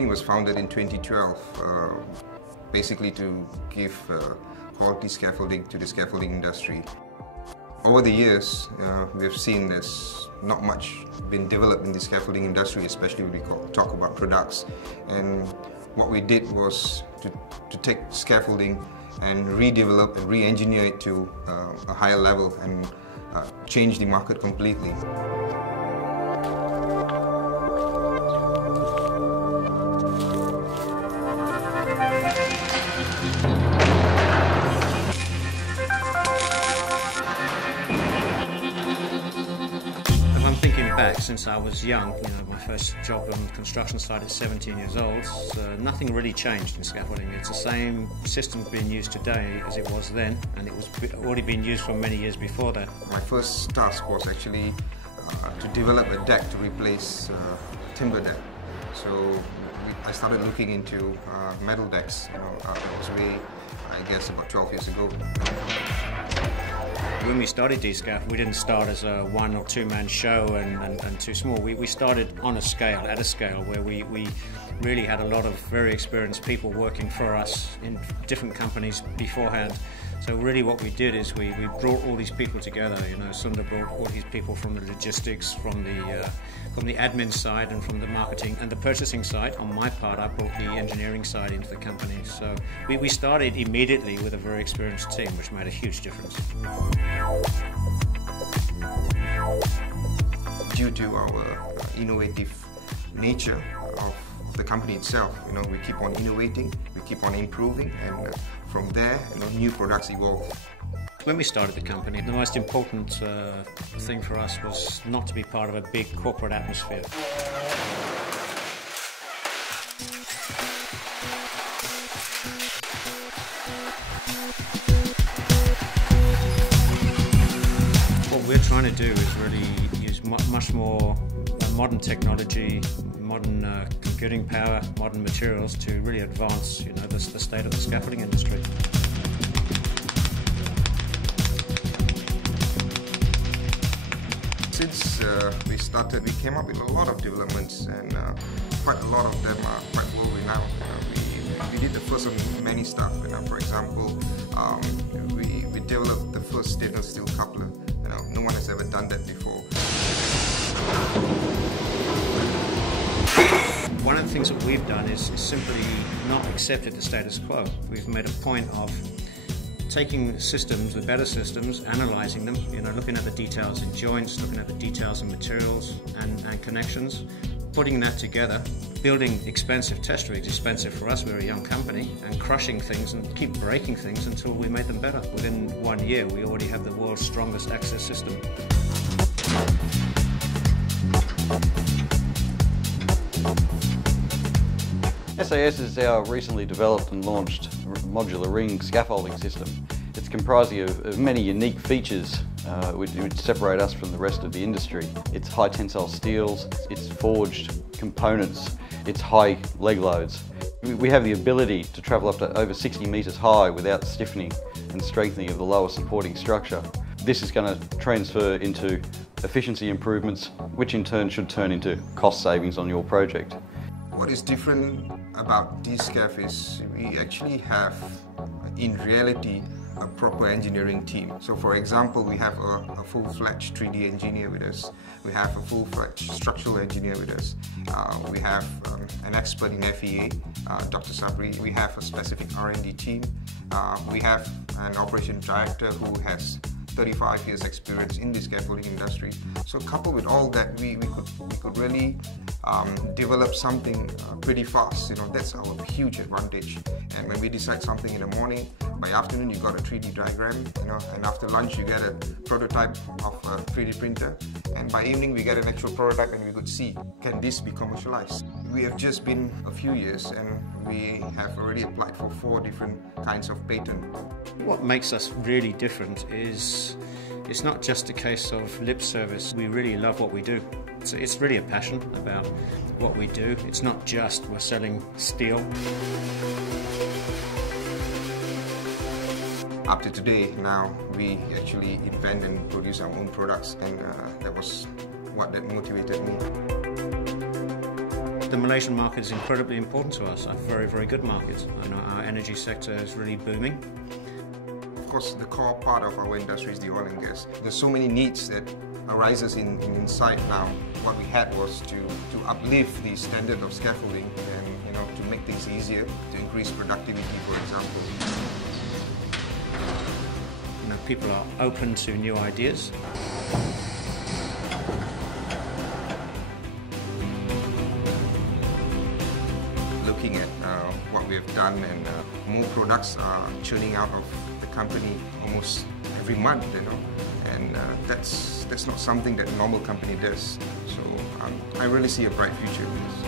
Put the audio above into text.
company was founded in 2012, basically to give quality scaffolding to the scaffolding industry. Over the years, we have seen there's not much been developed in the scaffolding industry, especially when we talk about products. And what we did was to take scaffolding and redevelop and re-engineer it to a higher level and change the market completely. Back since I was young, my first job on the construction site at 17 years old, nothing really changed in scaffolding. It's the same system being used today as it was then, and it was already been used for many years before that. My first task was actually to develop a deck to replace timber deck. So I started looking into metal decks. That was way, I guess, about 12 years ago. When we started DSCAFF, we didn't start as a one or two man show and too small. We started on a scale, at a scale where we really had a lot of very experienced people working for us in different companies beforehand. So really what we did is we brought all these people together. Sundar brought all these people from the logistics, from the admin side and from the marketing and the purchasing side. On my part, I brought the engineering side into the company. So we started immediately with a very experienced team, which made a huge difference. Due to our innovative nature of the company itself, we keep on innovating, we keep on improving, and from there, new products evolve. When we started the company, the most important thing for us was not to be part of a big corporate atmosphere. What we're trying to do is really use much more modern technology, modern computing power, modern materials to really advance, the state of the scaffolding industry. Since we started, we came up with a lot of developments, and quite a lot of them are quite well renowned. We did the first of many stuff. For example, we developed the first stainless steel coupler. No one has ever done that before. One of the things that we've done is simply not accepted the status quo. We've made a point of taking systems, the better systems, analysing them, looking at the details in joints, looking at the details in materials and connections, putting that together, building expensive test rigs, expensive for us, we're a young company, and crushing things and keep breaking things until we made them better. Within 1 year, we already have the world's strongest access system. SAS is our recently developed and launched modular ring scaffolding system. It's comprising of many unique features which separate us from the rest of the industry. It's high tensile steels, it's forged components, it's high leg loads. We have the ability to travel up to over 60 metres high without stiffening and strengthening of the lower supporting structure. This is going to transfer into efficiency improvements, which in turn should turn into cost savings on your project. What is different about DSCAFF is we actually have, in reality, a proper engineering team. So for example, we have a full-fledged 3D engineer with us. We have a full-fledged structural engineer with us. We have an expert in FEA, Dr. Sabri. We have a specific R&D team. We have an operations director who has 35 years experience in the scaffolding industry. So coupled with all that, we could really develop something pretty fast. That's our huge advantage. And when we decide something in the morning, by afternoon you got a 3D diagram, and after lunch you get a prototype of a 3D printer, and by evening we get an actual prototype and we could see, can this be commercialized? We have just been a few years and we have already applied for 4 different kinds of patent. What makes us really different is it's not just a case of lip service. We really love what we do. So it's really a passion about what we do. It's not just we're selling steel. Up to today, now we actually invent and produce our own products, and that was what motivated me. the Malaysian market is incredibly important to us. A very, very good market. And our energy sector is really booming. Of course, the core part of our industry is the oil and gas. There's so many needs that arises inside now. What we had was to uplift the standard of scaffolding and to make things easier, to increase productivity, for example. People are open to new ideas. Looking at what we have done, and more products are churning out of the company almost every month, and that's not something that a normal company does. So I really see a bright future with this.